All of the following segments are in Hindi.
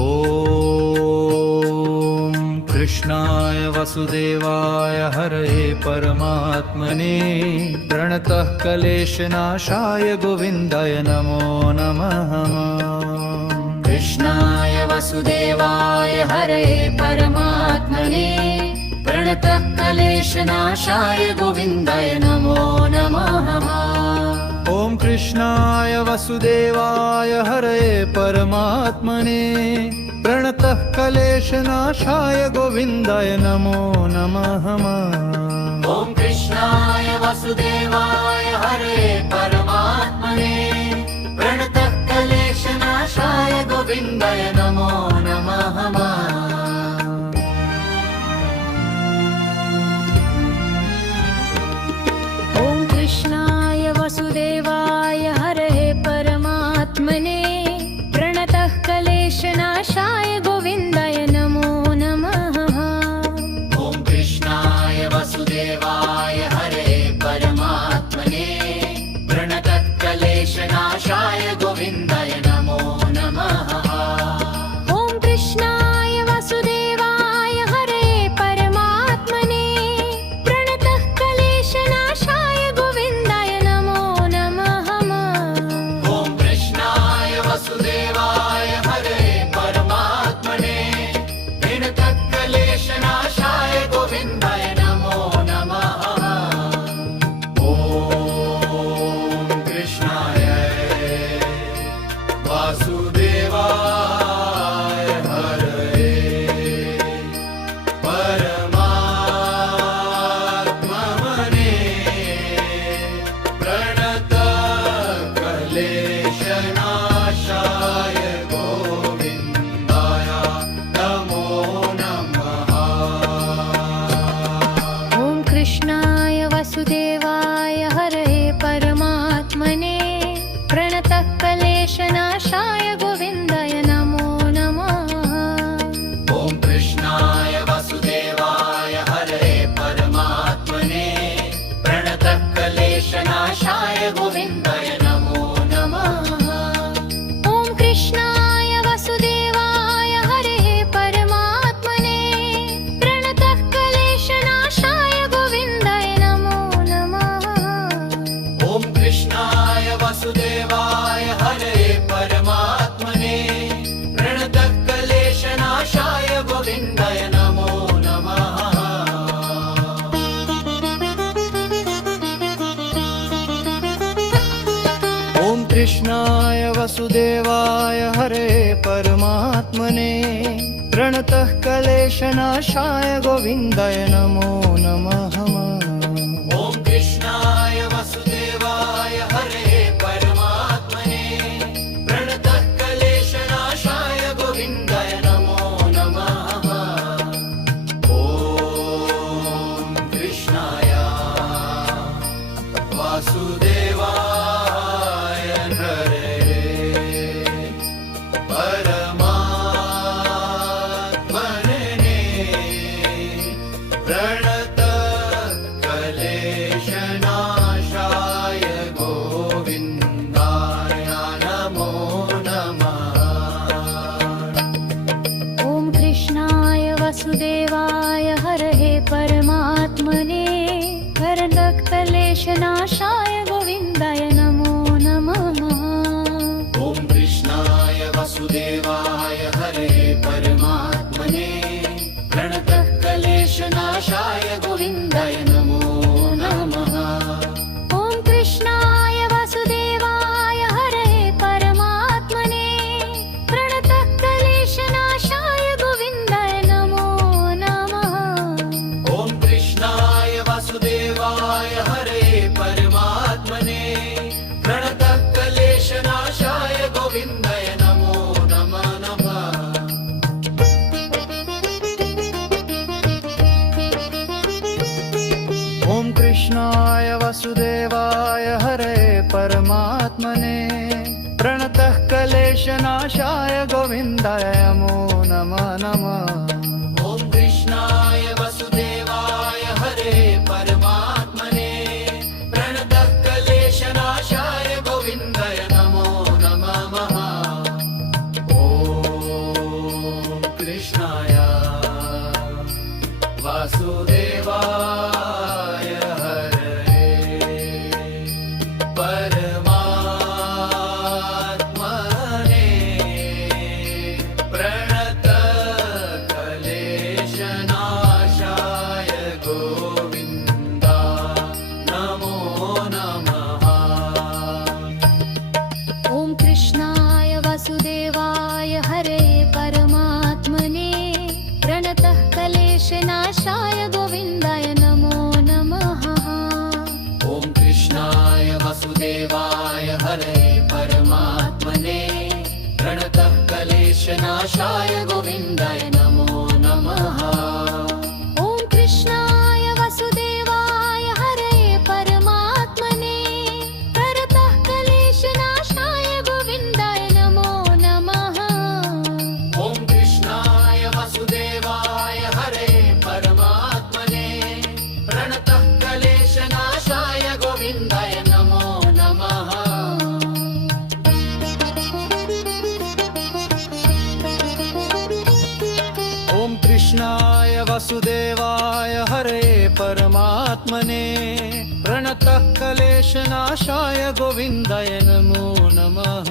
ॐ कृष्णाय वसुदेवाय हरये परमात्मने प्रणतः क्लेशनाशाय गोविन्दाय नमो नमः। कृष्णाय वसुदेवाय हरये परमात्मने प्रणतः क्लेशनाशाय गोविन्दाय नमो नमः। ॐ कृष्णाय वसुदेवाय हरये परमात्मने प्रणतः क्लेशनाशाय गोविन्दाय नमो नमः। ॐ कृष्णाय वसुदेवाय हरये परमात्मने प्रणतः क्लेशनाशाय गोविन्दाय नमो नमः। ॐ कृष्णाय वसुदेवाय हरये परमात्मने प्रणतः क्लेशनाशाय गोविन्दाय नमो नमः। ॐ कृष्णाय वसुदेवाय हरये परमात्मने प्रणतः क्लेशनाशाय गोविन्दाय नमो नमः। ॐ कृष्णाय वसुदेवाय हरये परमात्मने प्रणतः क्लेशनाशाय गोविन्दाय नमो नमः। ॐ कृष्णाय वसुदेवाय हरये परमात्मने प्रणतः क्लेशनाशाय गोविन्दाय नमो नमः। ॐ कृष्णाय वासुदेवाय हरये परमात्मने प्रणतः क्लेशनाशाय गोविन्दाय नमो नमः। ॐ कृष्णाय वसुदेवाय हरये परमात्मने प्रणतः क्लेशनाशाय गोविन्दाय नमो नमः। ॐ कृष्णाय वसुदेवाय हरये परमात्मने प्रणतः क्लेशनाशाय गोविन्दाय नमो नमः। ॐ कृष्णाय वसुदेवाय हरये परमात्मने प्रणतः क्लेशनाशाय गोविन्दाय नमो नमः। ॐ कृष्णाय वसुदेवाय हरये परमात्मने प्रणतः क्लेशनाशाय गोविन्दाय नमो नमः। ॐ कृष्णाय वसुदेवाय हरये परमात्मने प्रणतः क्लेशनाशाय गोविन्दाय नमो नमः। ॐ कृष्णाय वसुदेवाय हरये परमात्मने प्रणतः क्लेशनाशाय गोविन्दाय नमो नमः। ॐ कृष्णाय वासुदेवाय हरये परमात्मने प्रणतः क्लेशनाशाय गोविन्दाय नमो नमः। ॐ कृष्णाय वसुदेवाय हरये परमात्मने प्रणतः क्लेशनाशाय गोविन्दाय नमो नमः। ॐ कृष्णाय वसुदेवाय हरये परमात्मने प्रणतः क्लेशनाशाय गोविन्दाय नमो नमः। ॐ कृष्णाय वसुदेवाय हरये परमात्मने प्रणतः क्लेशनाशाय गोविन्दाय नमो नमः। ॐ कृष्णाय वसुदेवाय हरये परमात्मने प्रणतः क्लेशनाशाय गोविन्दाय नमो नमः। ॐ कृष्णाय वसुदेवाय हरये परमात्मने प्रणतः क्लेशनाशाय गोविन्दाय नमो नमः। ॐ कृष्णाय वसुदेवाय हरये परमात्मने प्रणतः क्लेशनाशाय गोविन्दाय नमो नमः। ॐ कलेशनाशाय गोविन्दाय नमो नमः ॐ कृष्णाय वसुदेवाय हरे परमात्मने परतः क्लेशनाशाय गोविन्दाय नमो नमः ॐ कृष्णाय वसुदेवाय हरे परमात्मने प्रणतः क्लेशनाशाय गोविन्दाय नमो नमः ॐ कृष्णाय वसुदेवाय हरे परमात्मने प्रणतः क्लेशनाशाय गोविन्दाय नमो नमः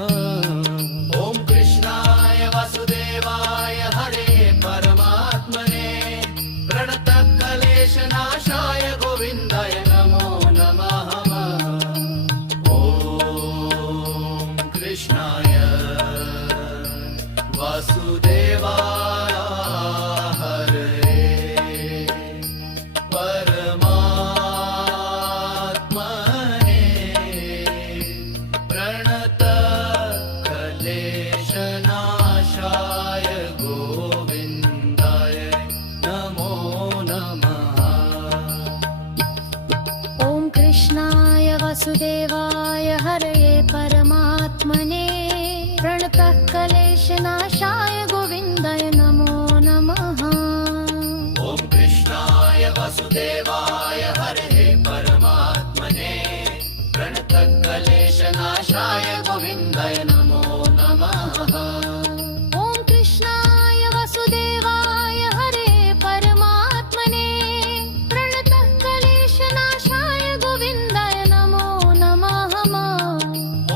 ॐ कृष्णाय वसुदेवाय हरे परमात्मने प्रणतः क्लेशनाशाय गोविन्दाय नमो नमः ॐ कृष्णाय वासुदेवाय हरे परमात्मने प्रणतः क्लेशनाशाय गोविन्दाय नमो नमः ॐ कृष्णाय वसुदेवाय हरे परमात्मने प्रणतः क्लेशनाशाय गोविन्दाय नमो नमः ॐ कृष्णाय वसुदेवाय हरे परमात्मने प्रणतः क्लेशनाशाय गोविन्दाय नमो नमः ॐ कृष्णाय वसुदेवाय हरे परमात्मने प्रणतः क्लेशनाशाय गोविन्दाय नमो नमः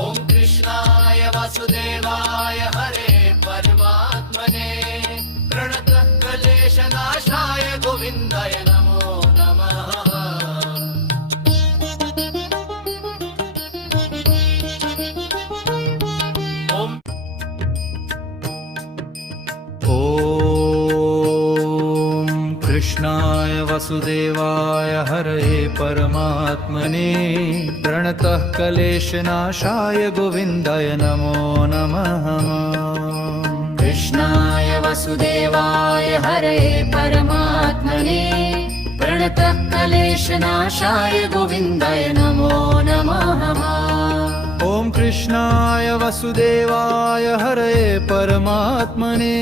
ॐ कृष्णाय वसुदेवाय हरे परमात्मने प्रणतः क्लेशनाशाय गोविन्दाय नमो नमः ॐ कृष्णाय वसुदेवाय हरे परमात्मने प्रणतः क्लेशनाशाय गोविन्दाय नमो नमः कृष्णाय वसुदेवाय हरे परमात्मने प्रणतः क्लेशनाशाय गोविन्दाय नमो नमः ॐ कृष्णाय वसुदेवाय हरे परमात्मने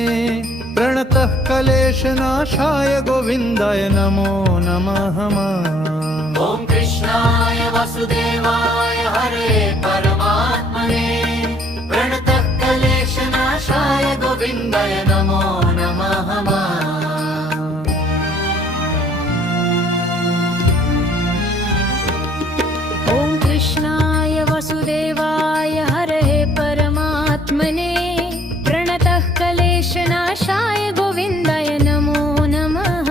प्रणतः क्लेशनाशाय गोविन्दाय नमो नमः ॐ कृष्णाय वसुदेवाय हरे परमात्मने प्रणतः क्लेशनाशाय गोविन्दाय नमो नमः ॐ कृष्णाय वसुदेवाय हरे परमात्मने प्रणतः क्लेशनाशाय गोविन्दाय नमो नमः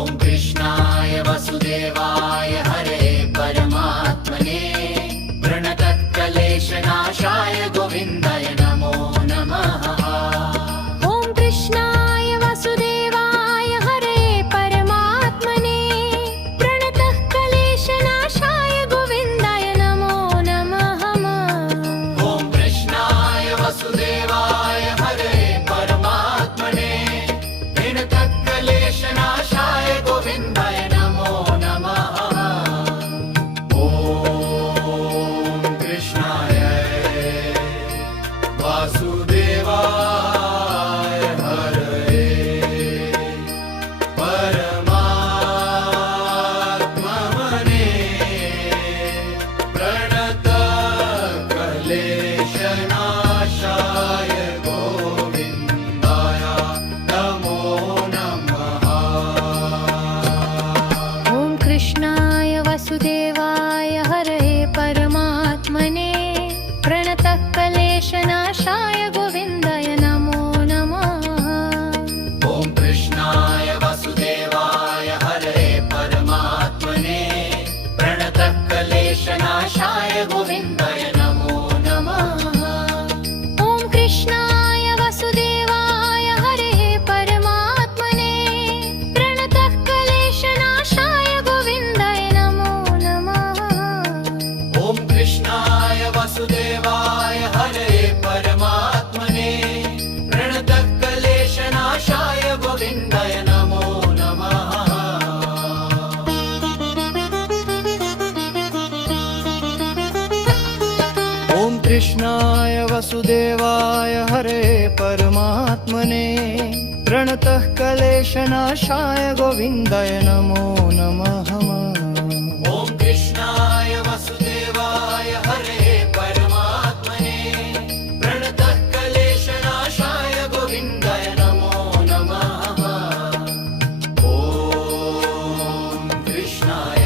ॐ कृष्णाय वसुदेवाय हरे परमात्मने प्रणतः क्लेशनाशाय गोविन्दाय नमो नमः ॐ कृष्णाय वसुदेवाय हरे परमात्मने प्रणतः क्लेशनाशाय गोविन्दाय नमो नमः ॐ कृष्णाय वसुदेवाय हरे परमात्मने प्रणतः क्लेशनाशाय गोविन्दाय नमो नमः ॐ कृष्णाय वासुदेवाय हरे परमात्मने प्रणतः क्लेशनाशाय गोविन्दाय नमो नमः ॐ कृष्णाय वसुदेवाय हरे परमात्मने प्रणतः क्लेशनाशाय गोविन्दाय नमो नमः ॐ कृष्णाय वसुदेवाय हरे परमात्मने प्रणतः क्लेशनाशाय गोविन्दाय नमो नमः ॐ कृष्णाय वसुदेवाय हरे परमात्मने प्रणतः क्लेशनाशाय गोविन्दाय नमो नमः ॐ कृष्णाय वसुदेवाय हरे परमात्मने वासुदेवाय हरे परमात्मने प्रणतः क्लेशनाशाय गोविन्दाय नमो नमः। ॐ कृष्णाय वसुदेवाय हरे परमात्मने प्रणतः क्लेशनाशाय गोविन्दाय नमो नमः। ॐ कृष्णाय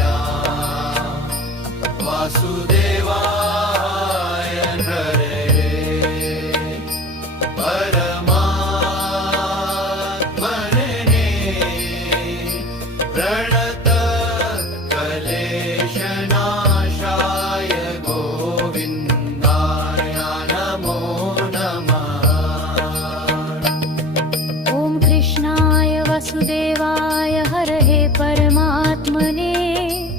वासुदेवाय हरे परमात्मने प्रणतः क्लेशनाशाय गोविन्दाय नमो नमः। ॐ कृष्णाय वसुदेवाय हरये परमात्मने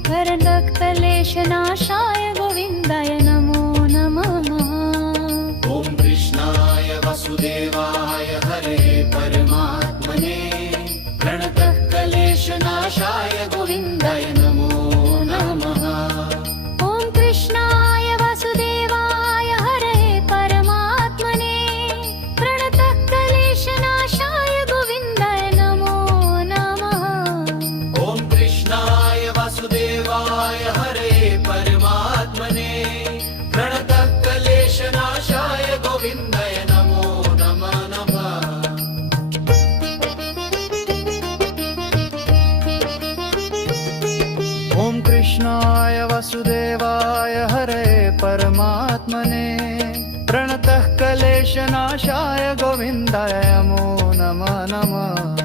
प्रणतः क्लेशनाशाय गोविन्दाय नमो नमः। ॐ कृष्णाय वसुदेवाय हरे परमात्मने प्रणतः क्लेशनाशाय गोविन्दाय नमो नमः। ॐ कृष्णाय वसुदेवाय हरये परमात्मने प्रणतः क्लेशनाशाय गोविन्दाय नमो नमः। ॐ कृष्णाय वसुदेवाय हरे परमात्मने प्रणतः क्लेशनाशाय गोविन्दाय नमो नमः। ॐ कृष्णाय वसुदेवाय हरे परमात्मने प्रणतः क्लेशनाशाय गोविन्दाय नमो नमः।